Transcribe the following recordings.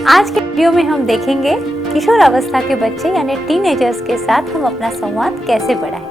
आज के वीडियो में हम देखेंगे किशोर अवस्था के बच्चे यानी टीनेजर्स के साथ हम अपना संवाद कैसे बढ़ाएं।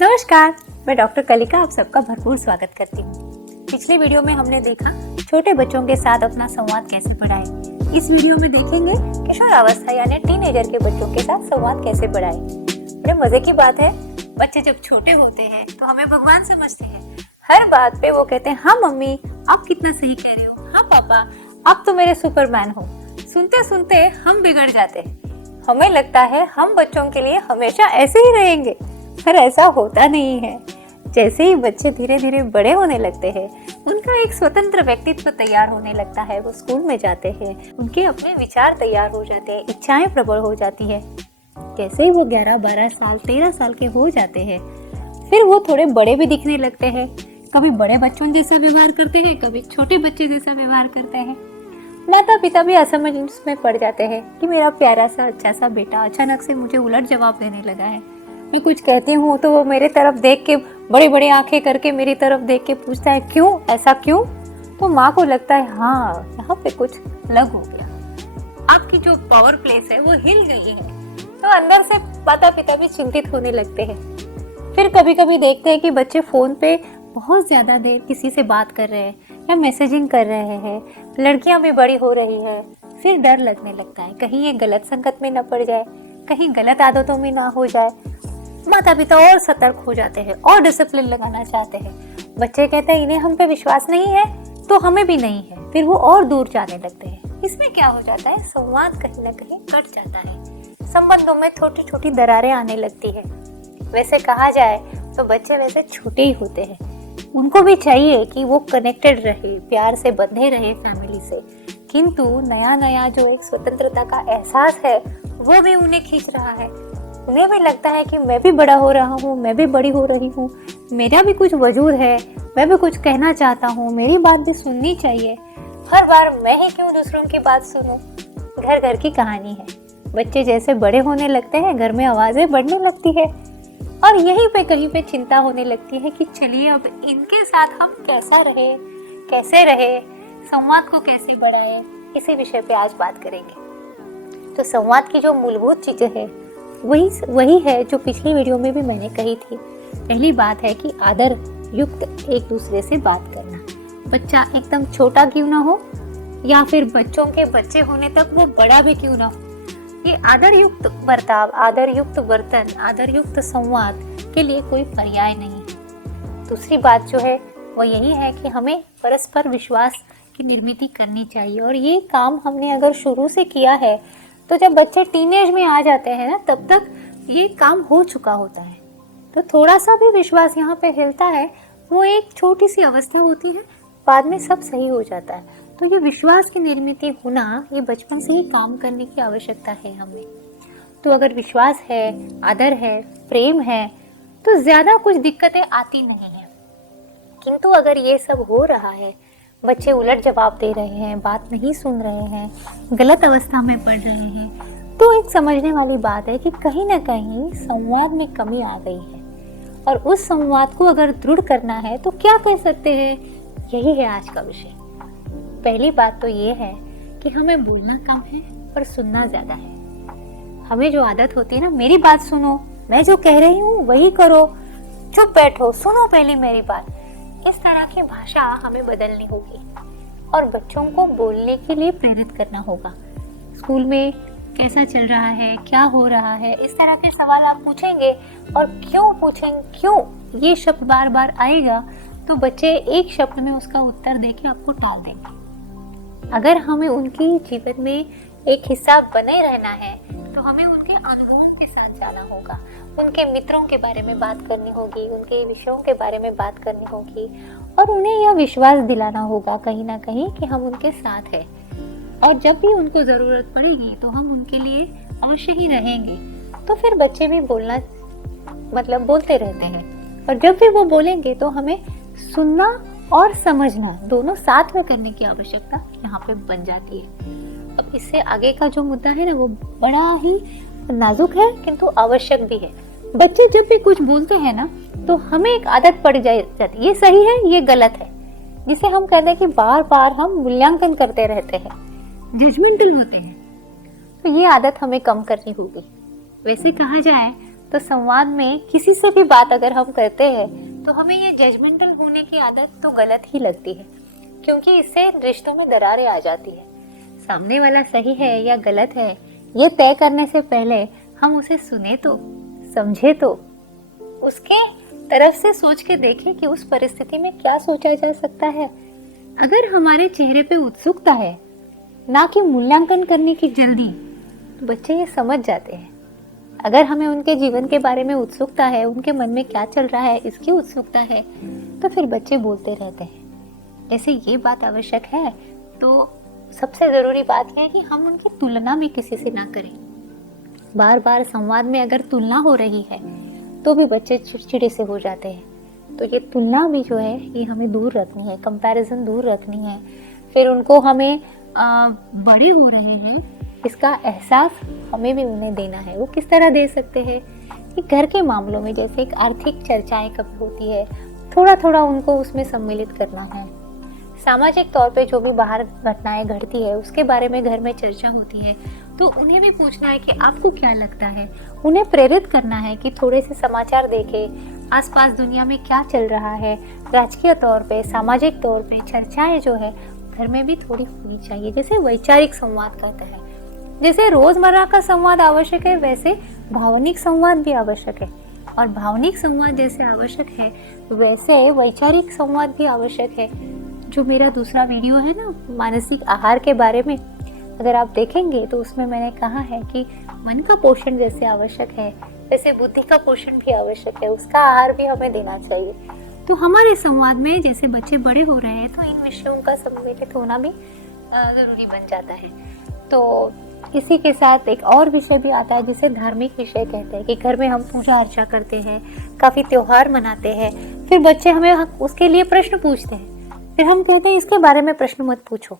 नमस्कार, मैं डॉक्टर कलिका आप सबका भरपूर स्वागत करती हूँ। पिछली वीडियो में हमने देखा छोटे बच्चों के साथ अपना संवाद कैसे बढ़ाएं। इस वीडियो में देखेंगे किशोर अवस्था यानी टीनेजर के बच्चों के साथ संवाद कैसे बढ़ाएं। बड़े मजे की बात है, बच्चे जब छोटे होते हैं तो हमें भगवान समझते हैं। हर बात पे वो कहते हैं हाँ मम्मी आप कितना सही कह रहे हो, हाँ पापा आप तो मेरे सुपरमैन हो। सुनते सुनते हम बिगड़ जाते हैं। हमें लगता है हम बच्चों के लिए हमेशा ऐसे ही रहेंगे, पर ऐसा होता नहीं है। जैसे ही बच्चे धीरे धीरे बड़े होने लगते हैं, उनका एक स्वतंत्र व्यक्तित्व तैयार होने लगता है। वो स्कूल में जाते हैं, उनके अपने विचार तैयार हो जाते हैं, इच्छाएं प्रबल हो जाती है। जैसे ही वो 11, 12 साल, 13 साल के हो जाते हैं, फिर वो थोड़े बड़े भी दिखने लगते हैं। कभी बड़े बच्चों जैसा व्यवहार करते हैं, कभी छोटे बच्चे जैसा व्यवहार करते हैं। माता पिता भी असमंजस में पड़ जाते हैं कि मेरा प्यारा सा अच्छा सा बेटा अचानक से मुझे उलट जवाब देने लगा है। मैं कुछ कहती हूँ तो वो मेरे तरफ देख के बड़ी बड़ी आंखें करके मेरी तरफ देख के पूछता है क्यों, ऐसा क्यों? तो माँ को लगता है हाँ यहाँ पे कुछ लग हो गया, आपकी जो पावर प्लेस है वो हिल गई है। तो अंदर से माता पिता भी चिंतित होने लगते हैं। फिर कभी कभी देखते हैं कि बच्चे फोन पे बहुत ज्यादा देर किसी से बात कर रहे हैं या मैसेजिंग कर रहे हैं। लड़कियां भी बड़ी हो रही है, फिर डर लगने लगता है कहीं ये गलत संगत में न पड़ जाए, कहीं गलत आदतों में ना हो जाए। माता पिता और सतर्क हो जाते हैं और डिसिप्लिन लगाना चाहते हैं। बच्चे कहते हैं इन्हें हम पे विश्वास नहीं है तो हमें भी नहीं है, फिर वो और दूर जाने लगते हैं। इसमें क्या हो जाता है, संवाद कहीं ना कहीं कट जाता है, संबंधों में छोटी छोटी दरारें आने लगती है। वैसे कहा जाए तो बच्चे वैसे छोटे ही होते हैं, उनको भी चाहिए कि वो कनेक्टेड रहे, प्यार से बंधे रहे फैमिली से, किंतु नया नया जो एक स्वतंत्रता का एहसास है वो भी उन्हें खींच रहा है। उन्हें भी लगता है कि मैं भी बड़ा हो रहा हूँ, मैं भी बड़ी हो रही हूँ, मेरा भी कुछ वजूद है, मैं भी कुछ कहना चाहता हूँ, मेरी बात भी सुननी चाहिए। हर बार मैं ही क्यों दूसरों की बात सुनूं? घर घर की कहानी है। बच्चे जैसे बड़े होने लगते हैं, घर में आवाजें बढ़ने लगती है और यहीं पे कहीं पे चिंता होने लगती है कि चलिए अब इनके साथ हम कैसे रहे, संवाद को कैसे बढ़ाएं। इसी विषय पे आज बात करेंगे। तो संवाद की जो मूलभूत चीजें हैं वही है जो पिछली वीडियो में भी मैंने कही थी। पहली बात है कि आदर युक्त एक दूसरे से बात करना। बच्चा एकदम छोटा क्यों ना हो या फिर बच्चों के बच्चे होने तक वो बड़ा भी क्यों ना हो, ये आदर युक्त बर्ताव, आदर युक्त बर्तन, आदर युक्त संवाद के लिए कोई पर्याय नहीं। दूसरी बात जो है वो यही है कि हमें परस्पर विश्वास की निर्मित करनी चाहिए और ये काम हमने अगर शुरू से किया है तो जब बच्चे टीनेज में आ जाते हैं ना तब तक ये काम हो चुका होता है। तो थोड़ा सा भी विश्वास यहाँ पे हिलता है, वो एक छोटी सी अवस्था होती है, बाद में सब सही हो जाता है। तो ये विश्वास की निर्मित होना ये बचपन से ही काम करने की आवश्यकता है हमें। तो अगर विश्वास है, आदर है, प्रेम है तो ज्यादा कुछ दिक्कतें आती नहीं है। किंतु अगर ये सब हो रहा है, बच्चे उलट जवाब दे रहे हैं, बात नहीं सुन रहे हैं, गलत अवस्था में पड़ रहे हैं, तो एक समझने वाली बात है कि कहीं ना कहीं संवाद में कमी आ गई है और उस संवाद को अगर दृढ़ करना है तो क्या कर सकते हैं, यही है आज का विषय। पहली बात तो ये है कि हमें बोलना कम है और सुनना ज्यादा है। हमें जो आदत होती है ना, मेरी बात सुनो, मैं जो कह रही हूँ वही करो, चुप बैठो, सुनो पहले मेरी बात, इस तरह की भाषा हमें बदलनी होगी और बच्चों को बोलने के लिए प्रेरित करना होगा। स्कूल में कैसा चल रहा है, क्या हो रहा है, इस तरह के सवाल आप पूछेंगे और क्यों पूछेंगे, क्यों ये शब्द बार बार आएगा तो बच्चे एक शब्द में उसका उत्तर देके आपको टाल देंगे। अगर हमें उनकी जीवन में एक हिस्सा बने रहना है तो हमें उनके अनुभवों के साथ जाना होगा, उनके मित्रों के बारे में बात करनी होगी, उनके विषयों के बारे में बात करनी होगी और उन्हें यह विश्वास दिलाना होगा कहीं ना कहीं कि हम उनके साथ हैं और जब भी उनको जरूरत पड़ेगी तो हम उनके लिए अवश्य ही रहेंगे। तो फिर बच्चे भी बोलते रहते हैं और जब भी वो बोलेंगे तो हमें सुनना और समझना दोनों साथ में करने की आवश्यकता यहाँ पे बन जाती है। अब इससे आगे का जो मुद्दा है ना वो बड़ा ही नाजुक है किंतु आवश्यक भी है। बच्चे जब भी कुछ बोलते हैं ना तो हमें एक आदत पड़ जाती है, ये सही है, ये गलत है, जिसे हम कहते हैं कि बार बार हम मूल्यांकन करते रहते हैं, जजमेंटल होते हैं। तो ये आदत हमें कम करनी होगी। वैसे कहा जाए तो संवाद में किसी से भी बात अगर हम करते हैं तो हमें ये जजमेंटल होने की आदत तो गलत ही लगती है, क्योंकि इससे रिश्तों में दरारें आ जाती है। सामने वाला सही है या गलत है ये तय करने से पहले हम उसे सुने तो, समझे तो, उसके तरफ से सोच के देखें कि उस परिस्थिति में क्या सोचा जा सकता है। अगर हमारे चेहरे पे उत्सुकता है, ना कि मूल्यांकन करने की जल्दी, तो बच्चे ये समझ जाते हैं। अगर हमें उनके जीवन के बारे में उत्सुकता है, उनके मन में क्या चल रहा है इसकी उत्सुकता है, तो फिर बच्चे बोलते रहते हैं। जैसे ये बात आवश्यक है तो सबसे ज़रूरी बात है कि हम उनकी तुलना भी किसी से ना करें। बार बार संवाद में अगर तुलना हो रही है तो भी बच्चे चिड़चिड़े से हो जाते हैं। तो ये तुलना भी जो है ये हमें दूर रखनी है, कंपैरिजन दूर रखनी है। फिर उनको हमें बड़े हो रहे हैं इसका एहसास हमें भी उन्हें देना है। वो किस तरह दे सकते हैं कि घर के मामलों में जैसे एक आर्थिक चर्चाएं कब होती है, थोड़ा थोड़ा उनको उसमें सम्मिलित करना है। सामाजिक तौर पे जो भी बाहर घटनाएं घटती है उसके बारे में घर में चर्चा होती है, तो उन्हें भी पूछना है कि आपको क्या लगता है। उन्हें प्रेरित करना है कि थोड़े से समाचार देखें, आसपास दुनिया में क्या चल रहा है। राजकीय तौर पे, सामाजिक तौर पे चर्चाएं जो है घर में भी थोड़ी होनी चाहिए। जैसे वैचारिक संवाद कहते हैं, जैसे रोजमर्रा का संवाद आवश्यक है वैसे भावनिक संवाद भी आवश्यक है, और भावनिक संवाद जैसे आवश्यक है वैसे वैचारिक संवाद भी आवश्यक है। जो मेरा दूसरा वीडियो है ना मानसिक आहार के बारे में, अगर आप देखेंगे तो उसमें मैंने कहा है कि मन का पोषण जैसे आवश्यक है वैसे बुद्धि का पोषण भी आवश्यक है, उसका आहार भी हमें देना चाहिए। तो हमारे संवाद में जैसे बच्चे बड़े हो रहे हैं तो इन विषयों का सम्मिलित होना भी जरूरी बन जाता है। तो इसी के साथ एक और विषय भी आता है जिसे धार्मिक विषय कहते हैं, कि घर में हम पूजा अर्चा करते हैं, काफ़ी त्योहार मनाते हैं, फिर बच्चे हमें उसके लिए प्रश्न पूछते हैं, फिर हम कहते हैं इसके बारे में प्रश्न मत पूछो।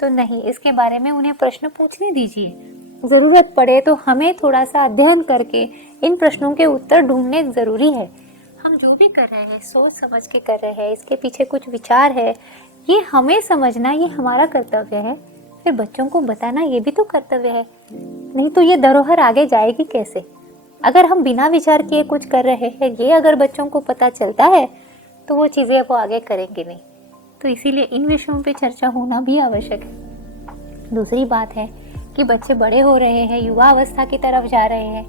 तो नहीं, इसके बारे में उन्हें प्रश्न पूछने दीजिए। ज़रूरत पड़े तो हमें थोड़ा सा अध्ययन करके इन प्रश्नों के उत्तर ढूंढने ज़रूरी है। हम जो भी कर रहे हैं सोच समझ के कर रहे हैं, इसके पीछे कुछ विचार है, ये हमें समझना, ये हमारा कर्तव्य है। फिर बच्चों को बताना ये भी तो कर्तव्य है, नहीं तो ये धरोहर आगे जाएगी कैसे। अगर हम बिना विचार किए कुछ कर रहे हैं, ये अगर बच्चों को पता चलता है तो वो चीज़ें वो आगे करेंगे नहीं। तो इसीलिए इन विषयों पे चर्चा होना भी आवश्यक है। दूसरी बात है कि बच्चे बड़े हो रहे हैं, युवा अवस्था की तरफ जा रहे हैं,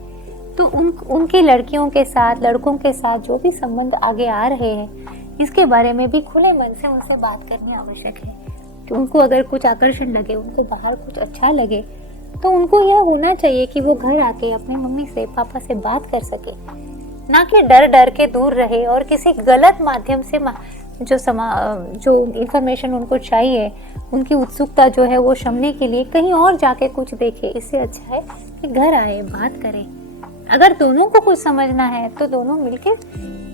तो उनकी लड़कियों के साथ, लड़कों के साथ जो भी संबंध आगे आ रहे हैं इसके बारे में भी खुले मन से उनसे बात करनी आवश्यक है। कि उनको अगर कुछ आकर्षण लगे, उनको बाहर कुछ अच्छा लगे, तो उनको यह होना चाहिए कि वो घर आके अपनी मम्मी से, पापा से बात कर सके, ना कि डर डर के दूर रहे और किसी गलत माध्यम से जो इंफॉर्मेशन उनको चाहिए, उनकी उत्सुकता जो है वो समझने के लिए कहीं और जाके कुछ देखे। इससे अच्छा है कि घर आए, बात करें। अगर दोनों को कुछ समझना है तो दोनों मिलकर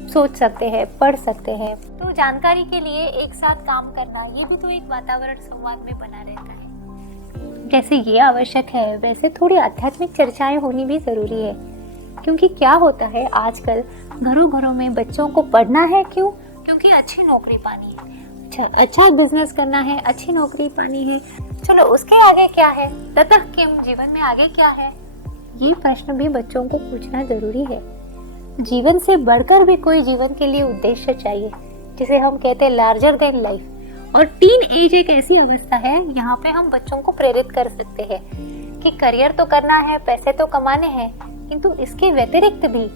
सोच सकते हैं, पढ़ सकते हैं। तो जानकारी के लिए एक साथ काम करना, ये भी तो एक वातावरण संवाद में बना रहता है। जैसे ये आवश्यक है वैसे थोड़ी आध्यात्मिक चर्चाएं होनी भी जरूरी है। क्योंकि क्या होता है आजकल घरों घरों में बच्चों को पढ़ना है, क्यों? क्योंकि अच्छी नौकरी पानी है, अच्छा बिजनेस करना है, अच्छी नौकरी पानी है। चलो उसके आगे क्या है, ततः किम, जीवन में आगे क्या है, ये प्रश्न भी बच्चों को पूछना जरूरी है। जीवन से बढ़कर भी कोई जीवन के लिए उद्देश्य चाहिए, जिसे हम कहते हैं लार्जर देन लाइफ। और टीन एज एक ऐसी अवस्था है यहाँ पे हम बच्चों को प्रेरित कर सकते हैं कि करियर तो करना है, पैसे तो कमाने हैं, किंतु इसके व्यतिरिक्त भी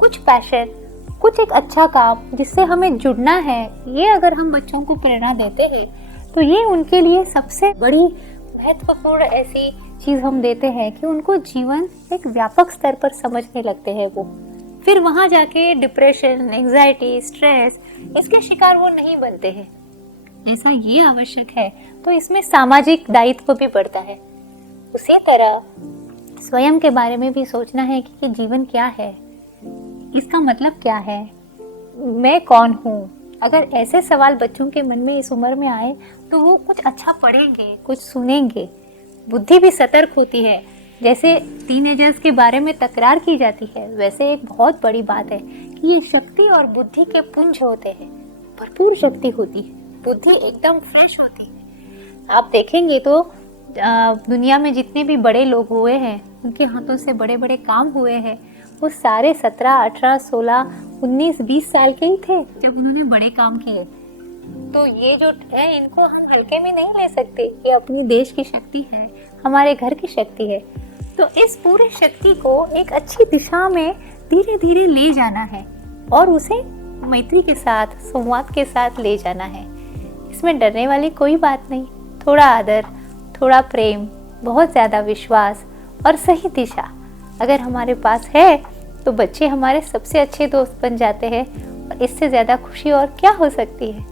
कुछ पैशन, कुछ एक अच्छा काम जिससे हमें जुड़ना है, ये अगर हम बच्चों को प्रेरणा देते हैं तो ये उनके लिए सबसे बड़ी महत्वपूर्ण ऐसी चीज हम देते हैं कि उनको जीवन एक व्यापक स्तर पर समझने लगते हैं। वो फिर वहां जाके डिप्रेशन, एंजाइटी, स्ट्रेस, इसके शिकार वो नहीं बनते हैं। ऐसा ये आवश्यक है। तो इसमें सामाजिक दायित्व भी बढ़ता है। उसी तरह स्वयं के बारे में भी सोचना है कि जीवन क्या है, इसका मतलब क्या है, मैं कौन हूँ। अगर ऐसे सवाल बच्चों के मन में इस उम्र में आए तो वो कुछ अच्छा पढ़ेंगे, कुछ सुनेंगे, बुद्धि भी सतर्क होती है। जैसे टीनेजर्स के बारे में तकरार की जाती है, वैसे एक बहुत बड़ी बात है कि ये शक्ति और बुद्धि के पुंज होते हैं, भरपूर शक्ति होती है। बुद्धि एकदम फ्रेश होती है। आप देखेंगे तो दुनिया में जितने भी बड़े लोग हुए हैं, उनके हाथों से बड़े बड़े काम हुए हैं, वो सारे 17, 18, 16, 19, 20 साल के ही थे जब उन्होंने बड़े काम किए। तो ये जो है, इनको हम हल्के में नहीं ले सकते। ये अपनी देश की शक्ति है, हमारे घर की शक्ति है। तो इस पूरी शक्ति को एक अच्छी दिशा में धीरे धीरे ले जाना है और उसे मैत्री के साथ, संवाद के साथ ले जाना है। इसमें डरने वाली कोई बात नहीं। थोड़ा आदर, थोड़ा प्रेम, बहुत ज़्यादा विश्वास और सही दिशा अगर हमारे पास है तो बच्चे हमारे सबसे अच्छे दोस्त बन जाते हैं। और इससे ज़्यादा खुशी और क्या हो सकती है।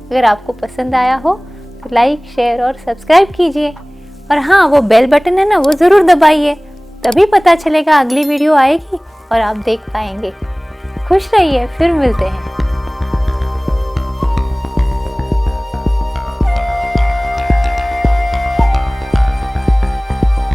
अगर आपको पसंद आया हो तो लाइक, शेयर और सब्सक्राइब कीजिए। और हाँ, वो बेल बटन है ना, वो ज़रूर दबाइए, तभी पता चलेगा अगली वीडियो आएगी और आप देख पाएंगे। खुश रहिए, फिर मिलते हैं।